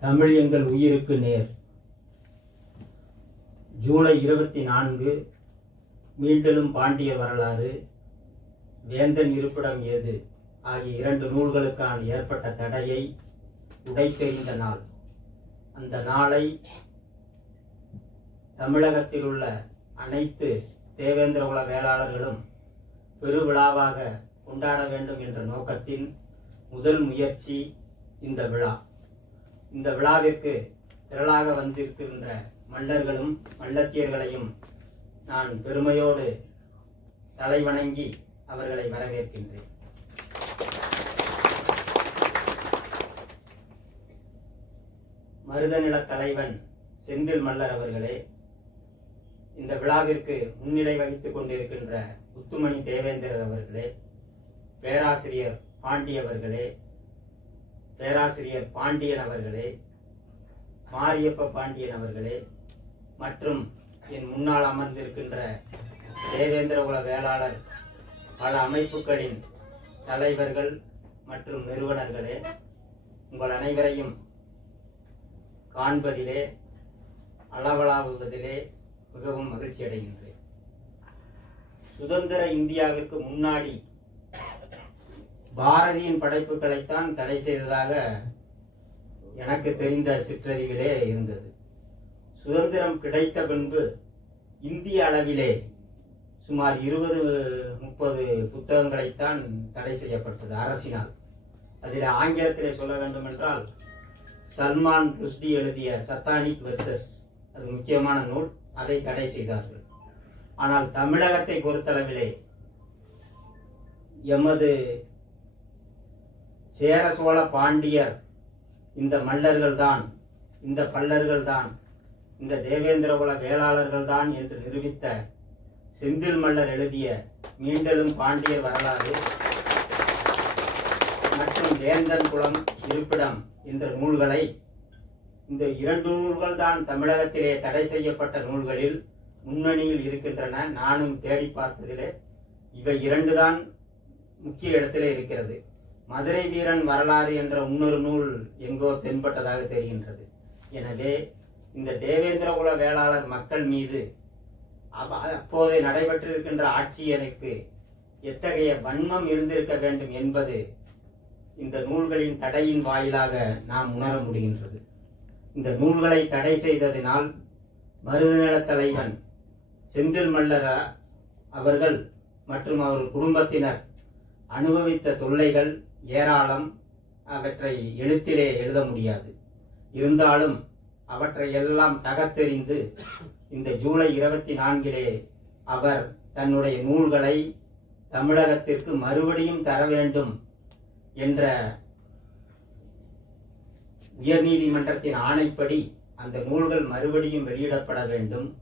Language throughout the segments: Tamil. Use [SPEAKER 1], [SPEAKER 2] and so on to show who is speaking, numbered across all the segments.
[SPEAKER 1] தமிழ் எங்கள் உயிருக்கு நேர். ஜூலை இருபத்தி நான்கு மீண்டலும் பாண்டிய வரலாறு வேந்தன் இருப்பிடம் ஏது ஆகிய இரண்டு நூல்களுக்கான ஏற்பட்ட தடையை உடைத்தெறிந்த நாள். அந்த நாளை தமிழகத்தில் உள்ள அனைத்து தேவேந்திர குல வேளாளர்களும் பெருவிழாவாக கொண்டாட வேண்டும் என்ற நோக்கத்தின் முதல் முயற்சி இந்த விழா. இந்த விழாவிற்கு திரளாக வந்திருக்கின்ற மல்லர்களும் மல்லத்தியர்களையும் நான் பெருமையோடு தலைவணங்கி அவர்களை வரவேற்கின்றேன். மருதநில தலைவன் செந்தில் மல்லர் அவர்களே இந்த விழாவிற்கு முன்னிலை வகித்துக் கொண்டிருக்கின்ற முத்துமணி தேவேந்திரர் அவர்களே பேராசிரியர் பாண்டியவர்களே பேராசிரியர் பாண்டியன் அவர்களே மாரியப்ப பாண்டியன் அவர்களே மற்றும் என் முன்னால் அமர்ந்திருக்கின்ற தேவேந்திர குல வேளாளர் பல அமைப்புகளின் தலைவர்கள் மற்றும் நிறுவனர்களே உங்கள் அனைவரையும் காண்பதிலே அளவலாவுவதிலே மிகவும் மகிழ்ச்சி அடைகின்றேன் சுதந்திர இந்தியாவிற்கு முன்னாடி பாரதியின் படைப்புகளைத்தான் தடை செய்ததாக எனக்கு தெரிந்த சிற்றறிவிலே இருந்தது. சுதந்திரம் கிடைத்த பின்பு இந்திய அளவிலே சுமார் இருபது முப்பது புத்தகங்களைத்தான் தடை செய்யப்பட்டது அரசினால். அதில் ஆங்கிலத்திலே சொல்ல வேண்டும் என்றால் சல்மான் ருஷ்டி எழுதிய சத்தானிக் வெர்சஸ் அது முக்கியமான நூல் அதை தடை செய்தார்கள். ஆனால் தமிழகத்தை பொறுத்தளவிலே எமது சேர சோழ பாண்டியர். இந்த மல்லர்கள் தான் இந்த பல்லர்கள் தான் இந்த தேவேந்திரகுல வேளாளர்கள் தான் என்று நிரூபித்த செந்தில் மல்லர் எழுதிய மீண்டலும் பாண்டியர் வரலாறு மற்றும் வேந்தன் குலம் இருப்பிடம் என்ற நூல்களை இந்த இரண்டு நூல்கள் தான் தமிழகத்திலே தடை செய்யப்பட்ட நூல்களில் முன்னணியில் இருக்கின்றன. நானும் தேடி பார்த்ததிலே இவை இரண்டு தான் முக்கிய இடத்திலே இருக்கிறது. மதுரை வீரன் வரலாறு என்ற இன்னொரு நூல் எங்கோ தென்பட்டதாக தெரிகின்றது. எனவே இந்த தேவேந்திர குல வேளாளர் மக்கள் மீது அவ- அப்போது நடைபெற்றிருக்கின்ற ஆட்சியருக்கு எத்தகைய வன்மம் இருந்திருக்க வேண்டும் என்பது இந்த நூல்களின் தடையின் வாயிலாக நாம் உணர முடிகின்றது. இந்த நூல்களை தடை செய்ததினால் மருதநில தலைவன் செந்தில் மல்லர அவர்கள் மற்றும் அவர் குடும்பத்தினர் அனுபவித்த தொல்லைகள் ஏராளம் அவற்றை எழுத்திலே எழுத முடியாது. இருந்தாலும் அவற்றை எல்லாம் தகத்தெறிந்து இந்த ஜூலை இருபத்தி நான்கிலே அவர் தன்னுடைய நூல்களை தமிழகத்திற்கு மறுபடியும் தர வேண்டும் என்ற உயர்நீதிமன்றத்தின் ஆணைப்படி அந்த நூல்கள் மறுபடியும் வெளியிடப்பட வேண்டும்.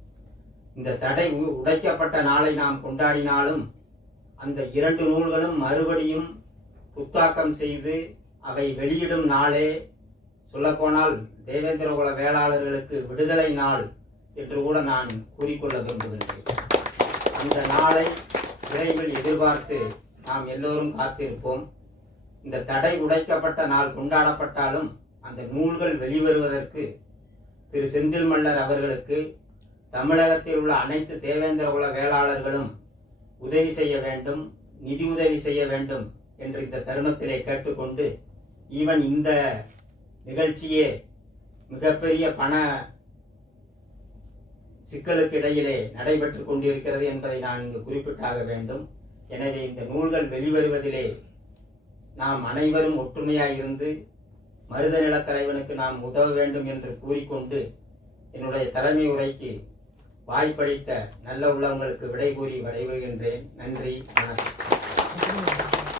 [SPEAKER 1] இந்த தடை உ- உடைக்கப்பட்ட நாளை நாம் கொண்டாடினாலும் அந்த இரண்டு நூல்களும் மறுபடியும் குத்தாக்கம் செய்து அவை வெளியிடும் நாளே சொல்லப்போனால் தேவேந்திர குல வேளாளர்களுக்கு விடுதலை நாள் என்று கூட நான் கூறிக்கொள்ள விரும்புகின்றேன். அந்த நாளை விரைவில் எதிர்பார்த்து நாம் எல்லோரும் காத்திருப்போம். இந்த தடை உடைக்கப்பட்ட நாள் கொண்டாடப்பட்டாலும் அந்த நூல்கள் வெளிவருவதற்கு திரு செந்தில் மல்லர் அவர்களுக்கு தமிழகத்தில் உள்ள அனைத்து தேவேந்திர குல வேளாளர்களும் உதவி செய்ய வேண்டும் நிதி உதவி செய்ய வேண்டும் என்று இந்த தருணத்திலே கேட்டுக்கொண்டு ஈவன் இந்த நிகழ்ச்சியே மிகப்பெரிய பண சிக்கலுக்கு இடையிலே கொண்டிருக்கிறது என்பதை நான் இங்கு குறிப்பிட்டாக வேண்டும். எனவே இந்த நூல்கள் வெளிவருவதிலே நாம் அனைவரும் ஒற்றுமையாக இருந்து மருத தலைவனுக்கு நாம் உதவ வேண்டும் என்று கூறிக்கொண்டு என்னுடைய தலைமை உரைக்கு வாய்ப்பளித்த நல்ல உள்ளவங்களுக்கு விடை கூறி விடைபெறுகின்றேன். நன்றி. வணக்கம்.